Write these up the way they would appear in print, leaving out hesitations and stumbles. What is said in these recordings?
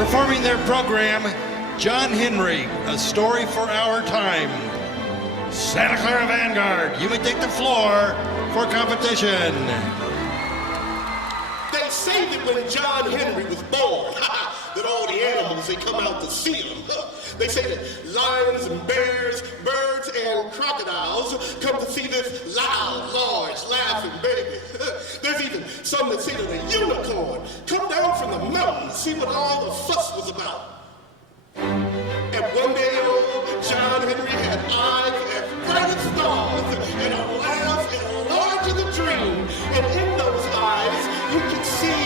Performing their program, John Henry, A Story for Our Time. Santa Clara Vanguard, you may take the floor for competition. They say that when John Henry was born, that all the animals, they come out to see him. They say that lions and bears, birds and crocodiles come to see this loud, large, laughing baby. There's even some that say that a unicorn come down from the mountain to see what all the fuss was about. And one day old John Henry had eyes as bright as stars and a laugh as large as a dream. And in those eyes, you could see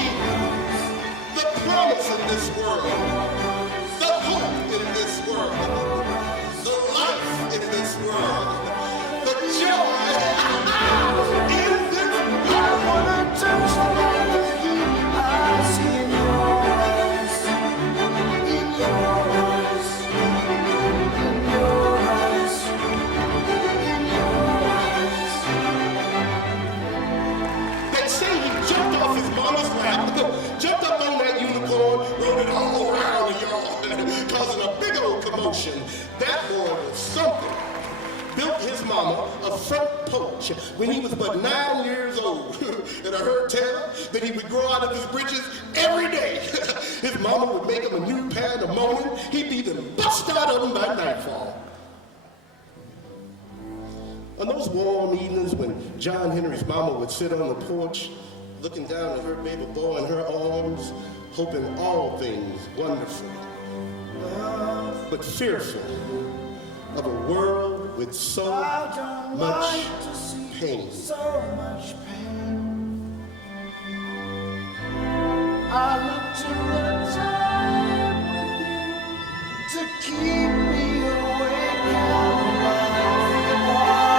the promise in this world, the hope in this world, the life in this world, the joy in this world. I wanna touch the light I see in your eyes, in your eyes, in your eyes, in your eyes. They say he jumped off his mama's lap, jumped up on that unicorn, rode it all around the yard, causing a big old commotion. That boy was something. Built his mama a front porch when he was but 9 years old. And I heard tell that he would grow out of his britches every day. His mama would make him a new pair in the morning. He'd be then bust out of them by nightfall. On those warm evenings when John Henry's mama would sit on the porch, looking down at her baby boy in her arms, hoping all things wonderful, but fearful of a world with so much pain. I look to the time with you to keep me awake and alive.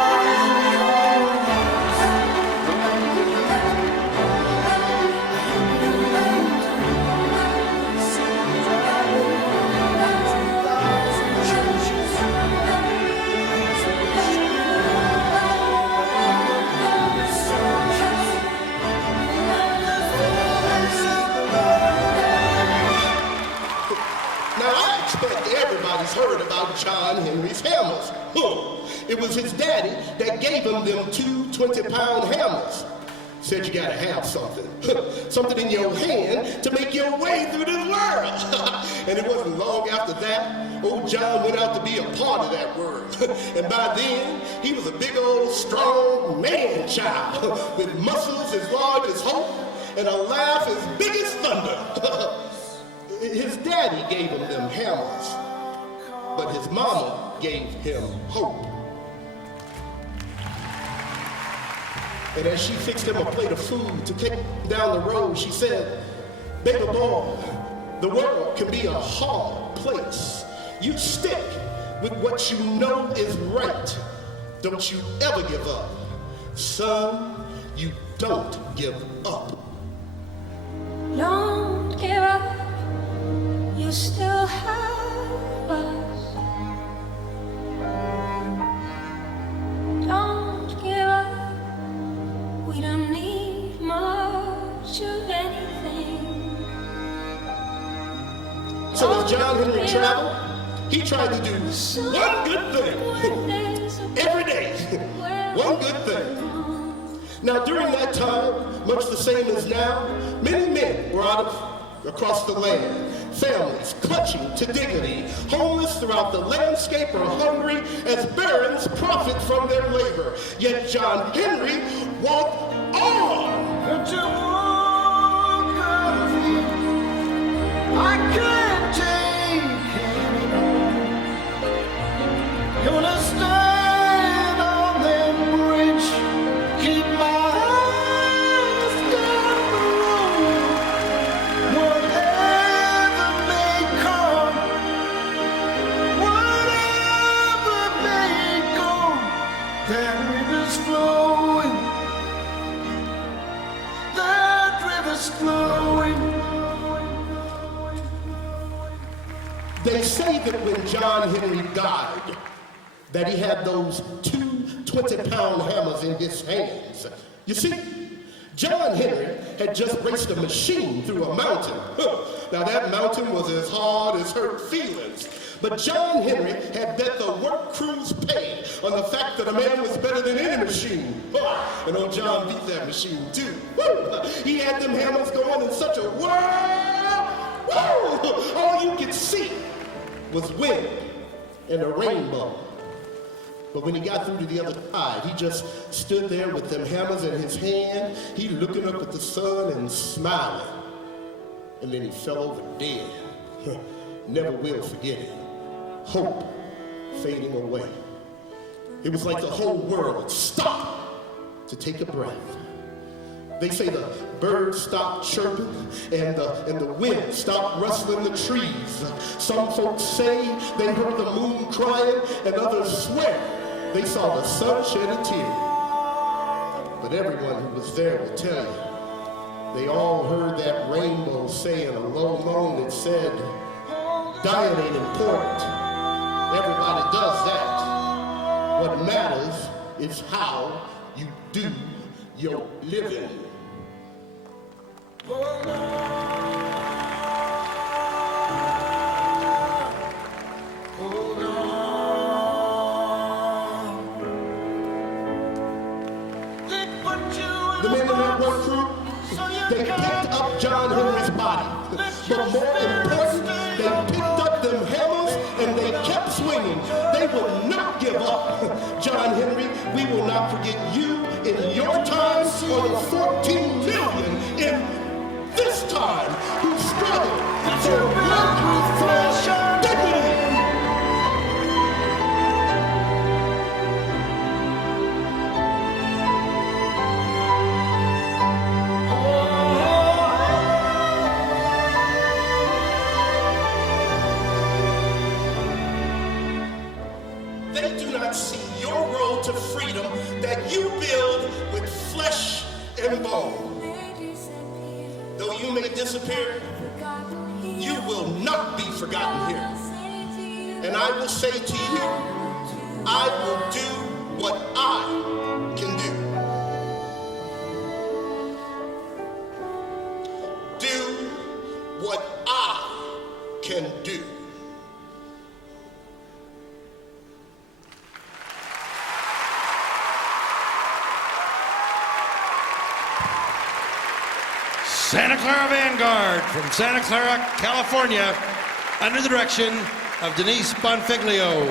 Everybody's heard about John Henry's hammers. It was his daddy that gave him them 2 20-pound hammers. Said you gotta have something. Something in your hand to make your way through this world. And it wasn't long after that, old John went out to be a part of that world. And by then, he was a big old strong man-child with muscles as large as hope and a laugh as big as thunder. His daddy gave him them hammers, but his mama gave him hope. And as she fixed him a plate of food to take him down the road, she said, "Baby boy, the world can be a hard place. You stick with what you know is right. Don't you ever give up. Son, you don't give up." Don't give up. You still have us. Don't give up. We don't need much of anything. So as John Henry traveled, he tried to do one good thing every day. One good thing. Now during that time, much the same as now, many men were across the land. Families clutching to dignity, homeless throughout the landscape or hungry as barons profit from their labor. Yet John Henry walked on. To walk of you, I can't take anymore. Gonna stand on that bridge, keep my eyes down the road. Whatever may come, whatever may go, that river's flowing, that river's flowing. They say that when John Henry died, that he had those 2 20-pound hammers in his hands. You see, John Henry had just raced a machine through a mountain. Now that mountain was as hard as hurt feelings. But John Henry had bet the work crew's pay on the fact that a man was better than any machine. And old John beat that machine too. He had them hammers going in such a whirl. All you could see was wind and a rainbow. But when he got through to the other side, he just stood there with them hammers in his hand. He looking up at the sun and smiling. And then he fell over dead. Never will forget it. Hope fading away. It was like the whole world stopped to take a breath. They say the birds stopped chirping and the wind stopped rustling the trees. Some folks say they heard the moon crying, and others swear they saw the sun shed a tear. But everyone who was there will tell you, they all heard that rainbow say in a low moan that said, dying ain't important. Everybody does that. What matters is how you do your living. The men in that work crew, they picked up John Henry's body. But more important, they picked up them hammers and they kept swinging. They would not give up. John Henry, we will not forget you in your time or the 14 million in this time who struggled for work for dignity. They do not see your road to freedom that you build with flesh and bone. Though you may disappear, you will not be forgotten here. And I will say to you, I will do what I can do. Do what I can do. Santa Clara Vanguard from Santa Clara, California, under the direction of Denise Bonfiglio.